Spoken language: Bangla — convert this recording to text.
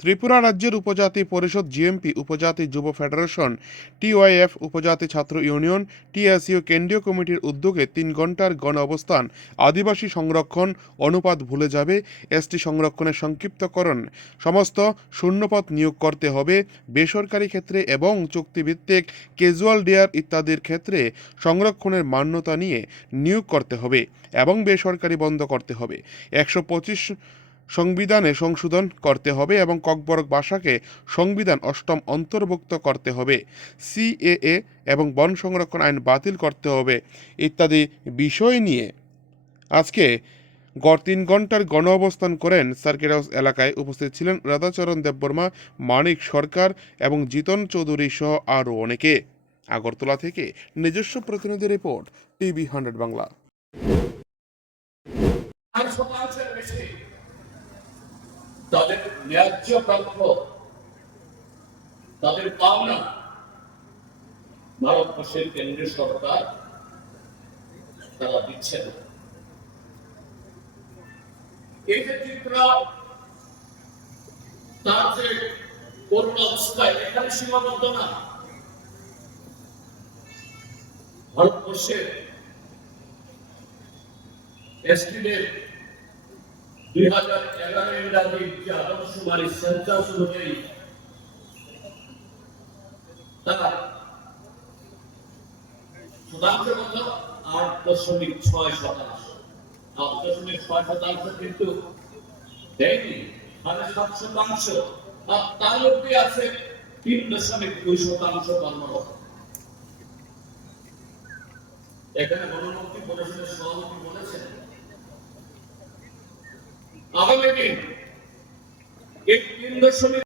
ত্রিপুরা রাজ্যের উপজাতি পরিষদ জিএমপি, উপজাতি যুব ফেডারেশন, টিওয়াইএফ, উপজাতি ছাত্র ইউনিয়ন, টিএসইউ কেন্দ্রীয় কমিটির উদ্যোগে তিন ঘণ্টার গণ অবস্থান, আদিবাসী সংরক্ষণ অনুপাত ভুলে যাবে, এসটি সংরক্ষণের সংক্ষিপ্তকরণ, সমস্ত শূন্যপদ নিয়োগ করতে হবে, বেসরকারি ক্ষেত্রে এবং চুক্তিভিত্তিক ক্যাজুয়াল ডেয়ার ইত্যাদির ক্ষেত্রে সংরক্ষণের মান্যতা নিয়ে নিয়োগ করতে হবে এবং বেসরকারি বন্ধ করতে হবে। একশো পঁচিশ সংবিধানে সংশোধন করতে হবে এবং ককবরক ভাষাকে সংবিধান অষ্টম অন্তর্ভুক্ত করতে হবে। সিএএ এবং বন সংরক্ষণ আইন বাতিল করতে হবে। ইত্যাদি বিষয় নিয়ে আজকে গড় তিন ঘণ্টার গণ অবস্থান করেন সার্কিট হাউস এলাকায় উপস্থিত ছিলেন রাধাচরণ দেববর্মা, মানিক সরকার এবং জিতন চৌধুরী সহ আরও অনেকে। আগরতলা থেকে নিজস্ব প্রতিনিধি রিপোর্ট, টিভি হান্ড্রেড বাংলা। তাদের ন্যায্য প্রাপ্য, তাদের পাওনা ভারতবর্ষের কেন্দ্রীয় সরকার তারা দিচ্ছে না। এই যে ত্রিপুরা তার যে করুণ অবস্থা, এখানে সীমাবদ্ধ না। ভারতবর্ষের এসটিদের আট দশমিক ছয় শতাংশ। আট দশমিক ছয় সাত শতাংশ। আর আছে তিন দশমিক দুই শতাংশ কর্মরত এখানে গণমন্ত্রী পরিষদের আগামী দিন এই দশমিক